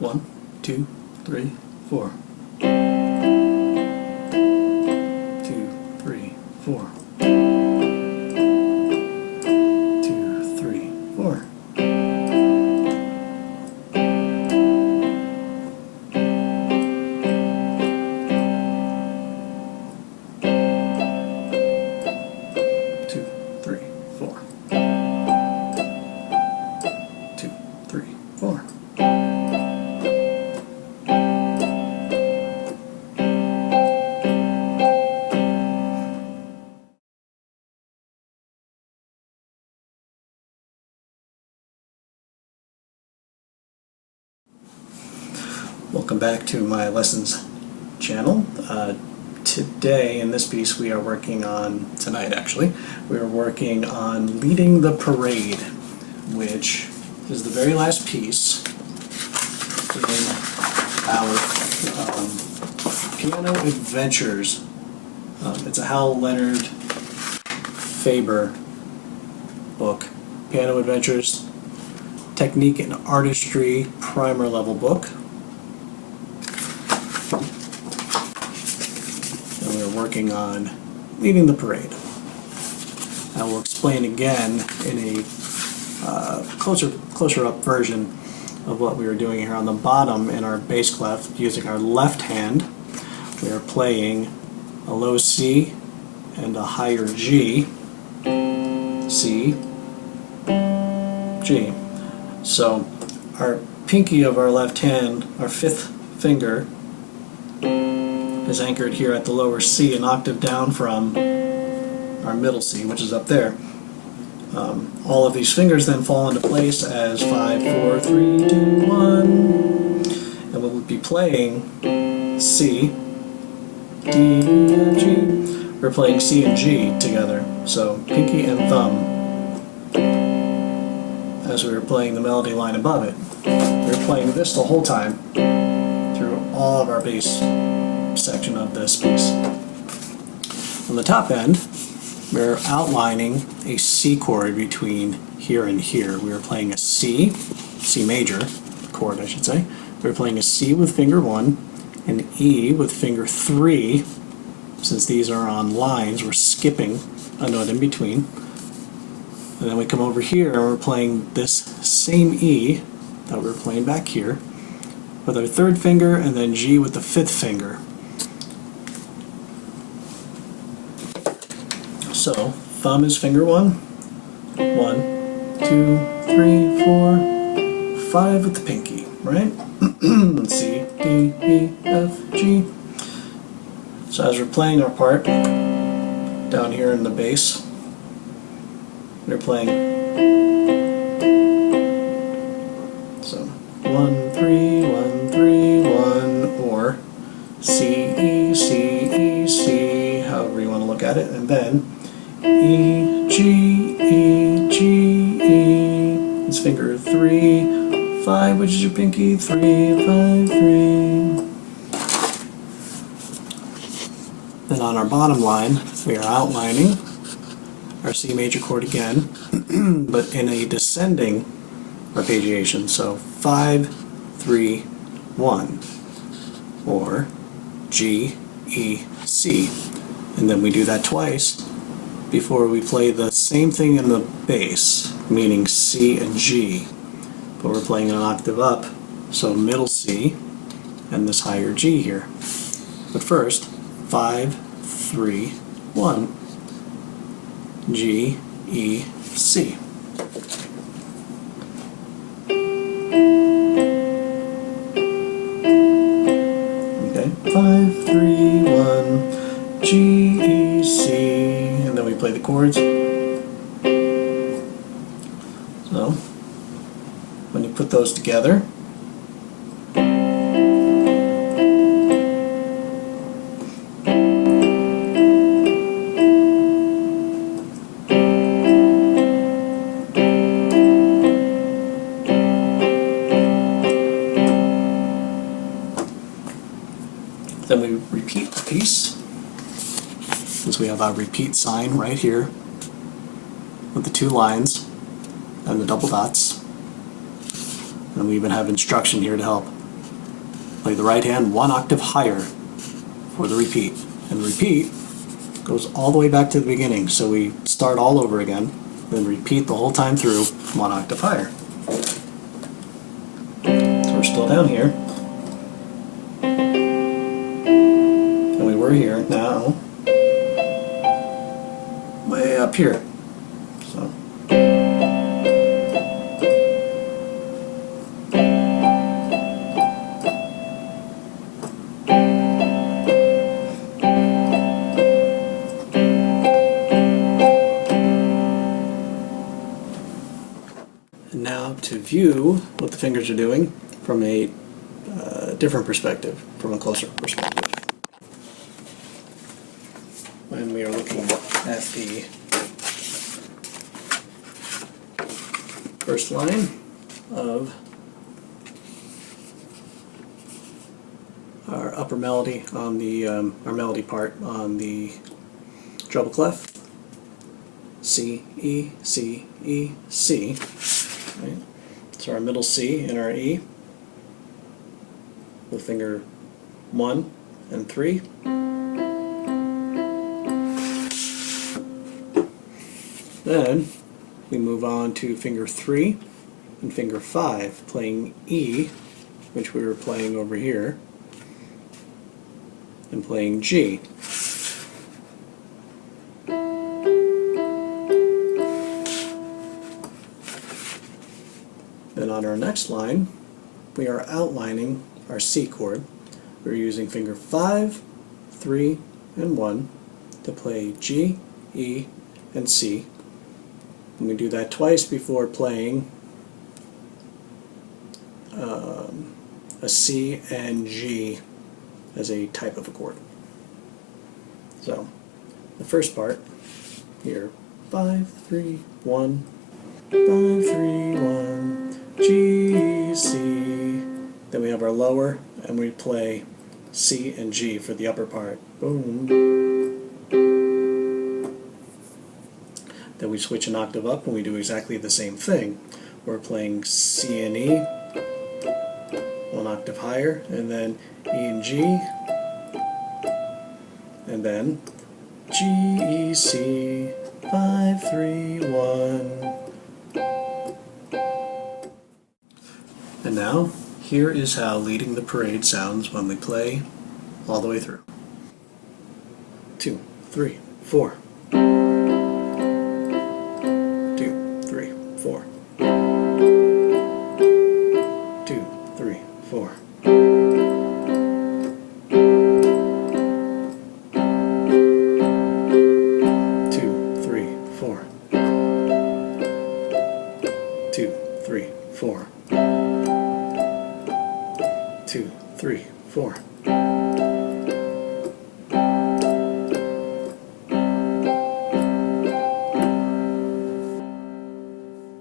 1, 2, 3, 4. 2, 3, 4. 2, 3, 4. 2, 3, 4. 2, 3, 4. Welcome back to my lessons channel. Today in this piece we are working on, tonight actually, we are working on Leading the Parade, which is the very last piece in our Piano Adventures. It's a Hal Leonard Faber book, Piano Adventures, Technique and Artistry primer level book. And we're working on Leading the Parade. I will explain again in a closer up version of what we were doing here. On the bottom in our bass clef, using our left hand, we are playing a low C and a higher G. C, G. So our pinky of our left hand, our fifth finger, is anchored here at the lower C, an octave down from our middle C, which is up there. All of these fingers then fall into place as 5, 4, 3, 2, 1. And we'll be playing C, D, and G. We're playing C and G together. So pinky and thumb, as we were playing the melody line above it. We were playing this the whole time through all of our bass section of this piece. On the top end, we're outlining a C chord between here and here. We were playing a C major chord, I should say. We were playing a C with finger 1, an E with finger 3. Since these are on lines, we're skipping a note in between. And then we come over here and we're playing this same E that we were playing back here with our third finger, and then G with the fifth finger. So thumb is finger 1, 1, 2, 3, 4, 5 with the pinky, right? C, D, E, F, G. So as we're playing our part down here in the bass, we're playing, so 1, 3, 1, 3, 1, or C, E, C, E, C, however you want to look at it, and then E, G, E, G, E, it's finger 3, 5, which is your pinky, 3, 5, 3. Then on our bottom line, we are outlining our C major chord again, but in a descending arpeggiation. So 5, 3, 1, or G, E, C. And then we do that twice before we play the same thing in the bass, meaning C and G, but we're playing an octave up, so middle C and this higher G here. But first, 5, 3, 1, G, E, C. Okay, 5, 3, 1, G, E, C, and then we play the chords. So, when you put those together, then we repeat the piece, since we have our repeat sign right here with the 2 lines and the double dots. And we even have instruction here to help play the right hand 1 octave higher for the repeat. And the repeat goes all the way back to the beginning, so we start all over again, then repeat the whole time through 1 octave higher. So we're still down here, and we were here, now way up here. So and now to view what the fingers are doing from a different perspective, from a closer perspective. When we are looking at the first line of our upper melody on the our melody part on the treble clef, C, E, C, E, C. Right? So our middle C and our E with finger 1 and 3. Then we move on to finger 3 and finger 5, playing E, which we were playing over here, and playing G. Then on our next line, we are outlining our C chord. We're using finger 5, 3, and 1 to play G, E, and C. And we do that twice before playing a C and G as a type of a chord. So the first part here, 5, 3, 1, 5, 3, 1, G, C. Then we have our lower, and we play C and G for the upper part. Boom. Then we switch an octave up and we do exactly the same thing. We're playing C and E, 1 octave higher, and then E and G, and then G, E, C, 5, 3, 1. And now, here is how Leading the Parade sounds when we play all the way through. 2, 3, 4. 2, 3, 4. 2, 3, 4. 2, 3, 4. 2, 3, 4. 2, 3, 4.